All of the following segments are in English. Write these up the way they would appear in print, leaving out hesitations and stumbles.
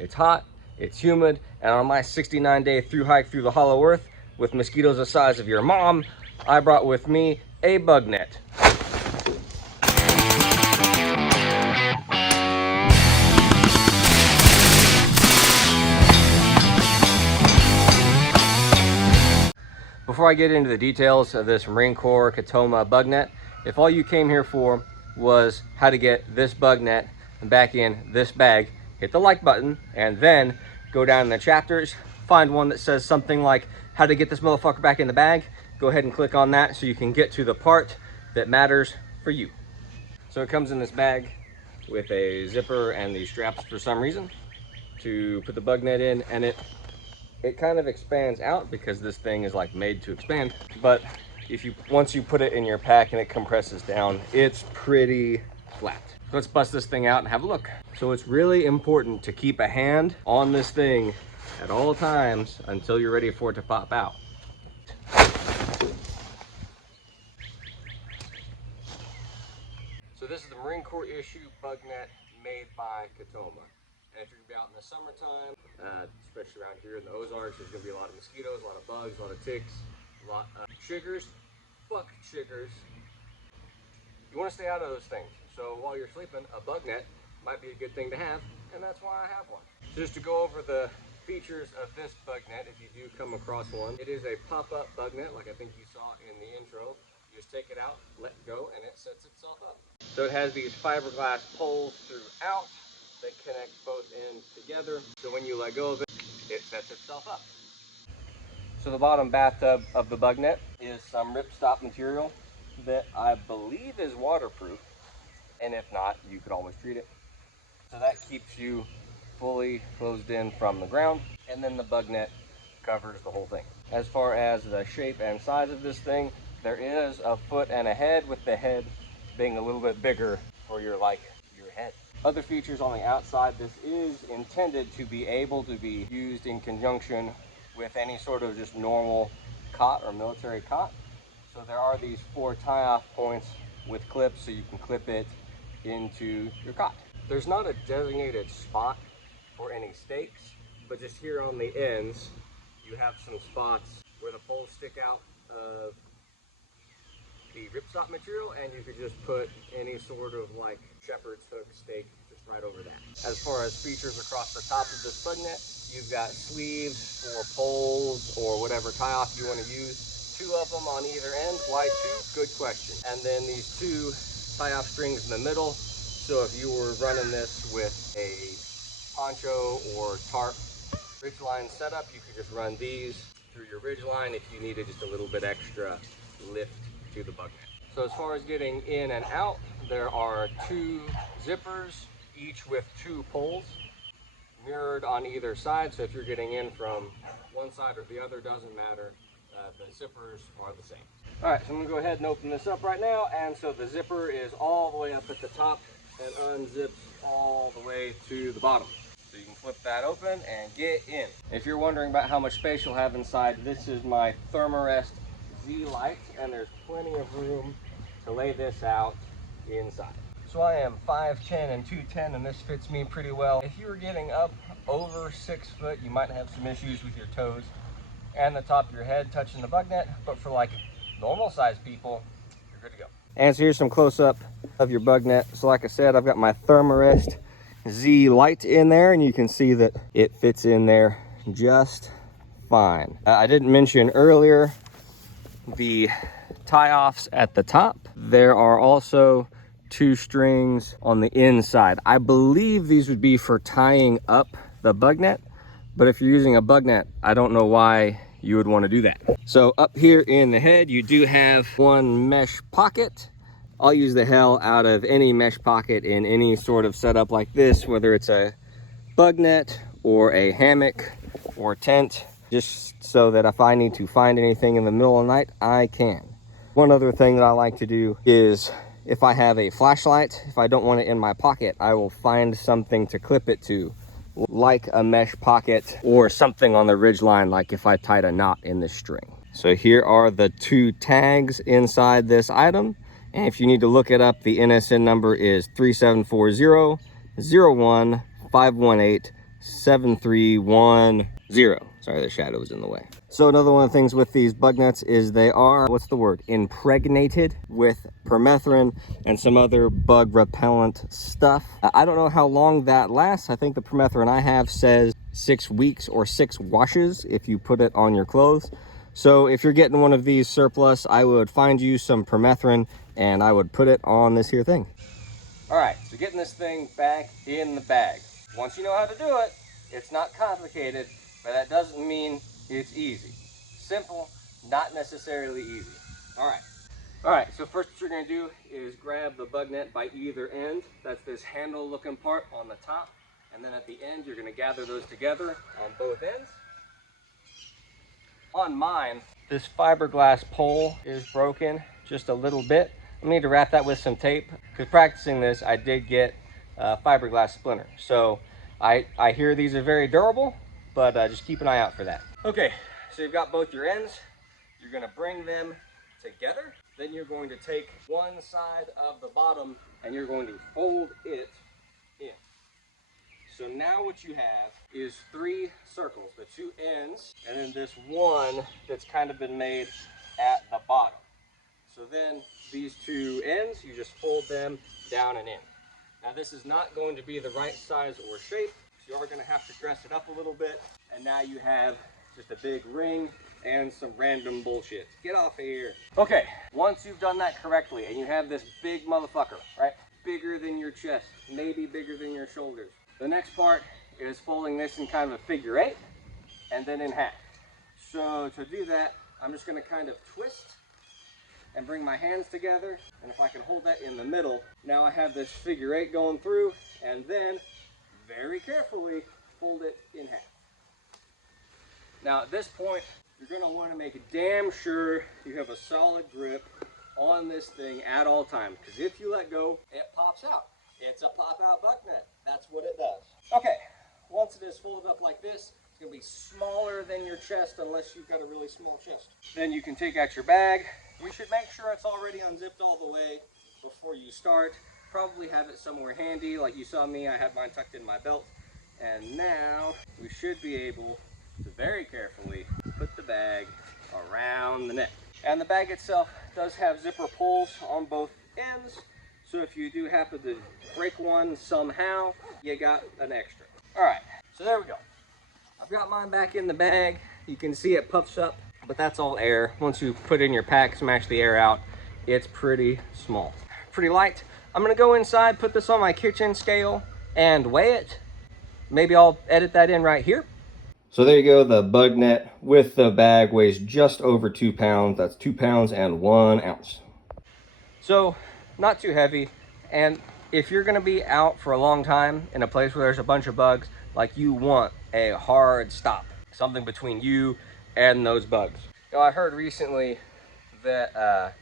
It's hot, it's humid, and on my 69-day through hike through the hollow earth with mosquitoes the size of your mom, I brought with me a bug net. Before I get into the details of this Marine Corps Catoma bug net, if all you came here for was how to get this bug net back in this bag, hit the like button and then go down in the chapters, find one that says something like how to get this motherfucker back in the bag. Go ahead and click on that so you can get to the part that matters for you. So it comes in this bag with a zipper and these straps for some reason to put the bug net in, and it kind of expands out because this thing is like made to expand. But once you put it in your pack and it compresses down, it's pretty flat. Let's bust this thing out and have a look. So it's really important to keep a hand on this thing at all times until you're ready for it to pop out. So this is the Marine Corps issue bug net made by Catoma. And if you're gonna be out in the summertime, especially around here in the Ozarks, there's gonna be a lot of mosquitoes, a lot of bugs, a lot of ticks, a lot of chiggers. Fuck chiggers. You wanna stay out of those things. So while you're sleeping, a bug net might be a good thing to have, and that's why I have one. So just to go over the features of this bug net, if you do come across one, it is a pop-up bug net, like I think you saw in the intro. You just take it out, let go, and it sets itself up. So it has these fiberglass poles throughout that connect both ends together, so when you let go of it, it sets itself up. So the bottom bathtub of the bug net is some ripstop material that I believe is waterproof, and if not, you could always treat it. So that keeps you fully closed in from the ground, and then the bug net covers the whole thing. As far as the shape and size of this thing, there is a foot and a head, with the head being a little bit bigger for your head. Other features on the outside, this is intended to be able to be used in conjunction with any sort of just normal cot or military cot. So there are these 4 tie-off points with clips so you can clip it into your cot. There's not a designated spot for any stakes, but just here on the ends, you have some spots where the poles stick out of the ripstop material, and you could just put any sort of like shepherd's hook stake just right over that. As far as features across the top of this bug net, you've got sleeves for poles or whatever tie-off you want to use. 2 of them on either end. Why 2? Good question. And then these 2 tie-off strings in the middle. So if you were running this with a poncho or tarp ridgeline setup, you could just run these through your ridgeline if you needed just a little bit extra lift to the bug net. So as far as getting in and out, there are 2 zippers, each with 2 poles mirrored on either side. So if you're getting in from one side or the other, doesn't matter, the zippers are the same. All right, so I'm gonna go ahead and open this up right now. And so the zipper is all the way up at the top and unzips all the way to the bottom. So you can flip that open and get in. If you're wondering about how much space you'll have inside, this is my Thermarest Z light, and there's plenty of room to lay this out inside. So I am 5'10" and 210, and this fits me pretty well. If you were getting up over 6 foot, you might have some issues with your toes and the top of your head touching the bug net, but for like normal sized people, you're good to go. And so here's some close-up of your bug net. So like I said, I've got my Thermarest Z light in there, and you can see that it fits in there just fine. I didn't mention earlier the tie-offs at the top. There are also 2 strings on the inside. I believe these would be for tying up the bug net, but if you're using a bug net, I don't know why you would want to do that. So up here in the head, you do have 1 mesh pocket. I'll use the hell out of any mesh pocket in any sort of setup like this, whether it's a bug net or a hammock or tent, just so that if I need to find anything in the middle of the night, I can. One other thing that I like to do is, if I have a flashlight, if I don't want it in my pocket, I will find something to clip it to, like a mesh pocket or something on the ridge line, like if I tied a knot in this string. So here are the 2 tags inside this item. And if you need to look it up, the NSN number is 3740-01-518 7310. Sorry, the shadow was in the way. So another one of the things with these bug nets is they are, what's the word, impregnated with permethrin and some other bug repellent stuff. I don't know how long that lasts. I think the permethrin I have says 6 weeks or 6 washes if you put it on your clothes. So if you're getting one of these surplus, I would find you some permethrin and I would put it on this here thing. All right, so getting this thing back in the bag. Once you know how to do it, it's not complicated, but that doesn't mean it's easy. Simple, not necessarily easy. All right, so first what you're gonna do is grab the bug net by either end. That's this handle looking part on the top. And then at the end, you're gonna gather those together on both ends. On mine, this fiberglass pole is broken just a little bit. I need to wrap that with some tape, because practicing this, I did get a fiberglass splinter. So I hear these are very durable, but just keep an eye out for that. Okay, so you've got both your ends. You're gonna bring them together. Then you're going to take one side of the bottom and you're going to fold it in. So now what you have is 3 circles, the 2 ends, and then this one that's kind of been made at the bottom. So then these 2 ends, you just fold them down and in. Now this is not going to be the right size or shape, so you are going to have to dress it up a little bit. And now you have just a big ring and some random bullshit. Get off of here. Okay, once you've done that correctly and you have this big motherfucker, right? Bigger than your chest, maybe bigger than your shoulders. The next part is folding this in kind of a figure 8 and then in half. So to do that, I'm just going to kind of twist and bring my hands together, and if I can hold that in the middle, now I have this figure 8 going through, and then very carefully fold it in half. Now at this point, you're going to want to make damn sure you have a solid grip on this thing at all times, because if you let go, it pops out. It's a pop-out bug net. That's what it does. Okay, once it is folded up like this, it's going to be smaller than your chest unless you've got a really small chest. Then you can take out your bag. You should make sure it's already unzipped all the way before you start. Probably have it somewhere handy. Like you saw me, I had mine tucked in my belt. And now we should be able to very carefully put the bag around the neck. And the bag itself does have zipper pulls on both ends. So if you do happen to break one somehow, you got an extra. All right, so there we go. I've got mine back in the bag. You can see it puffs up, but that's all air. Once you put it in your pack, smash the air out, it's pretty small. Pretty light. I'm gonna go inside, put this on my kitchen scale and weigh it. Maybe I'll edit that in right here. So there you go, the bug net with the bag weighs just over 2 pounds. That's 2 pounds and 1 ounce. So not too heavy. And if you're gonna be out for a long time in a place where there's a bunch of bugs, like you want a hard stop, something between you and those bugs. You know, I heard recently that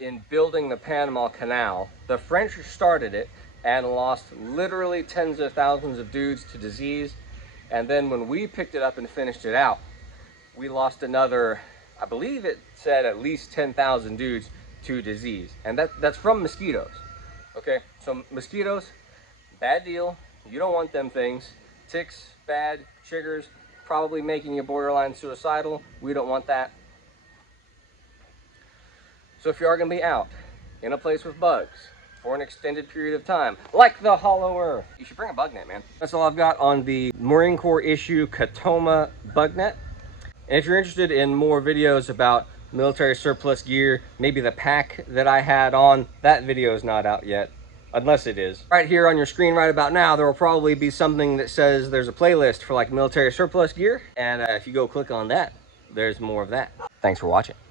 in building the Panama Canal, the French started it and lost literally tens of thousands of dudes to disease. And then when we picked it up and finished it out, we lost another, I believe it said at least 10,000 dudes to disease. And that's from mosquitoes. Okay, so mosquitoes, bad deal. You don't want them things. Ticks, bad. Chiggers, probably making you borderline suicidal. We don't want that. So if you are going to be out in a place with bugs for an extended period of time, like the Hollow Earth, you should bring a bug net, man. That's all I've got on the Marine Corps issue Catoma bug net. And if you're interested in more videos about military surplus gear, maybe the pack that I had on, that video is not out yet, unless it is. Right here on your screen right about now, there will probably be something that says there's a playlist for like military surplus gear. And if you go click on that, there's more of that. Thanks for watching.